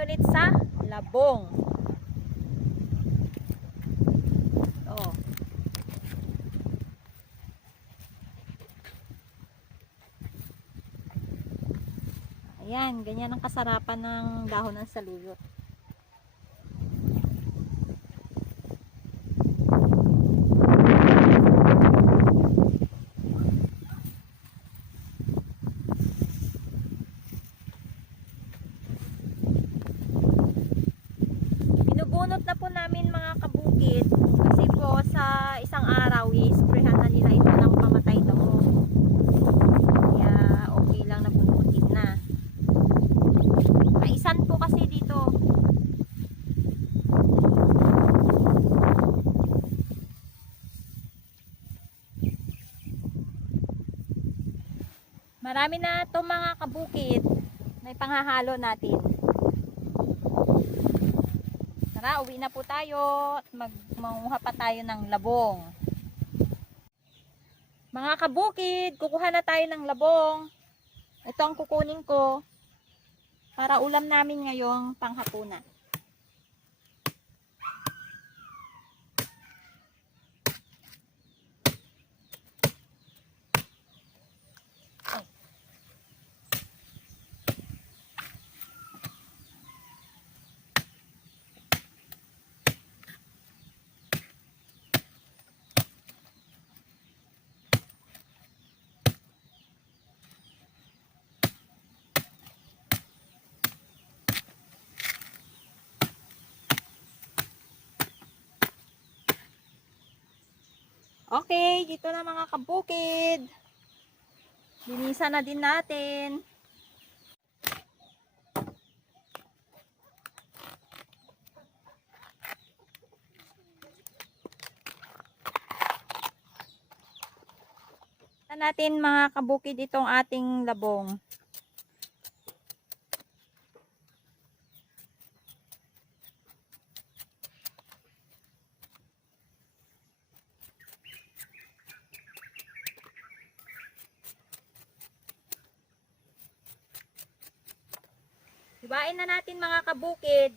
natin ulit sa labong. Oh. Ayan, ganyan ang kasarapan ng dahon ng saluyot. Binubunot na po namin mga kabukid kasi po sa isang araw i-sprayhan na nila ito ng pamatay damo. Kaya okay lang na bunutin na. Maisan po kasi dito. Marami na to mga kabukid na ipanghahalo natin. Tara, uwi na po tayo at magmanguha pa tayo ng labong. Mga kabukid, kukuha na tayo ng labong. Ito ang kukunin ko para ulam namin ngayong panghapunan. Okay, dito na mga kabukid. Linisan na din natin. Natin mga kabukid itong ating labong. Hibain na natin mga kabukid.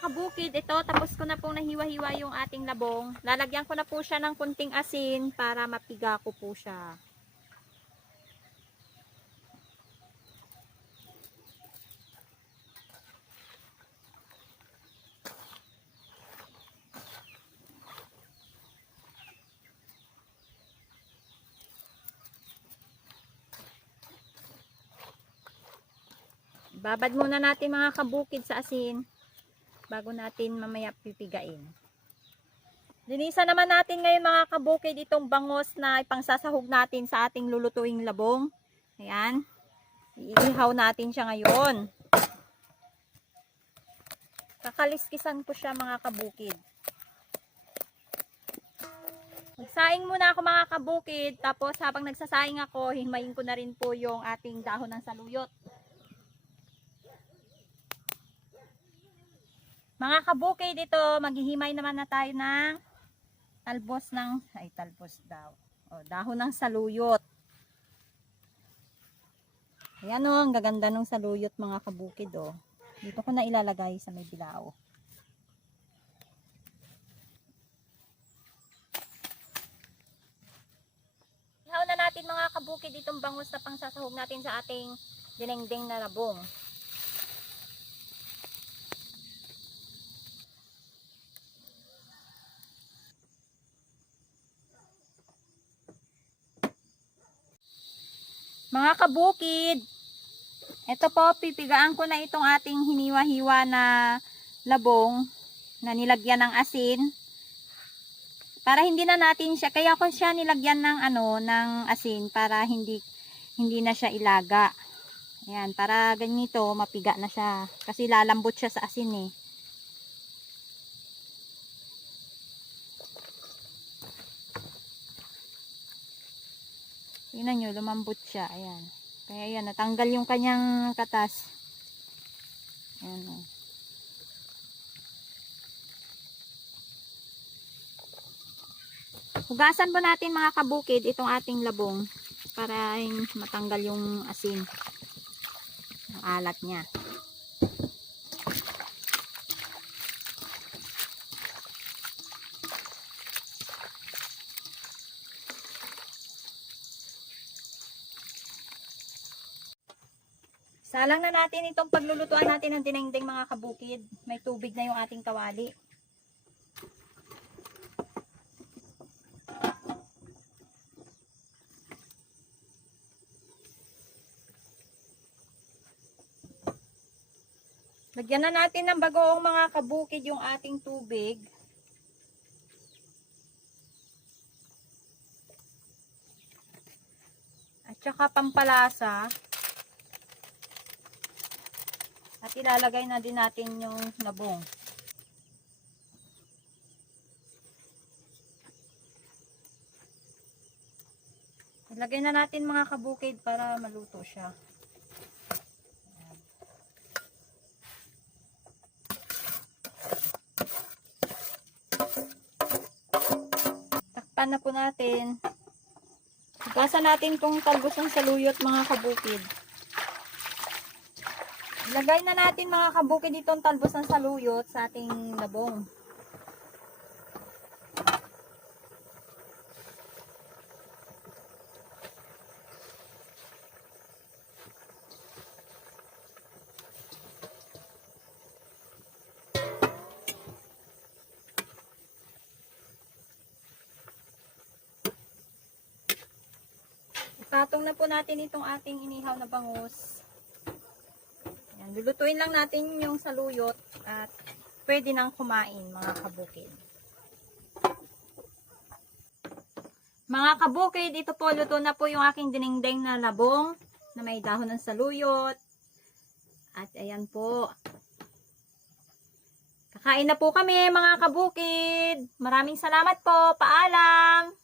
Kabukid, ito tapos ko na pong nahiwa-hiwa yung ating labong. Lalagyan ko na po siya ng kunting asin para mapiga ko po siya. Babad muna natin mga kabukid sa asin bago natin mamaya pipigain. Linisan naman natin ngayon mga kabukid itong bangos na ipangsasahog natin sa ating lulutuing labong. Ayan. Iihaw natin siya ngayon. Kakaliskisan ko siya mga kabukid. Magsaing muna ako mga kabukid. Tapos habang nagsasaing ako, himayin ko na rin po yung ating dahon ng saluyot. Mga kabukid dito, maghihimay naman na tayo ng talbos ng, ay talbos daw, o, dahon ng saluyot. Ayan o, ang gaganda ng saluyot mga kabukid o. Dito ko na ilalagay sa may bilao. Ihaw na natin mga kabukid itong bangus na pangsasahog natin sa ating dinengdeng na labong. Mga kabukid, ito po, pipigaan ko na itong ating hiniwa-hiwa na labong na nilagyan ng asin. Para hindi na natin siya, kaya ko siya nilagyan ng ano, ng asin para hindi hindi na siya ilaga. Ayan, para ganito, mapiga na siya. Kasi lalambot siya sa asin eh. Tingnan nyo, lumambot siya. Ayan. Kaya ayan, natanggal yung kanyang katas. Ayan o. Hugasan po natin mga kabukid itong ating labong para matanggal yung asin. Yung alat niya. Salang na natin itong paglulutuan natin ng dinengdeng mga kabukid. May tubig na yung ating kawali. Lagyan na natin ng bagoong mga kabukid yung ating tubig. At saka pampalasa. At ilalagay na din natin yung nabong. Ilagay na natin mga kabukid para maluto siya. Takpan na po natin. Hugasan natin itong talbos ng saluyot mga kabukid. Lagay na natin mga kabukid itong talbos ng saluyot sa ating labong. Itatong na po natin itong ating inihaw na bangus. Lulutuin lang natin yung saluyot at pwede nang kumain mga kabukid. Mga kabukid, ito po luto na po yung aking dinengdeng na labong na may dahon ng saluyot. At ayan po. Kakain na po kami mga kabukid. Maraming salamat po. Paalam!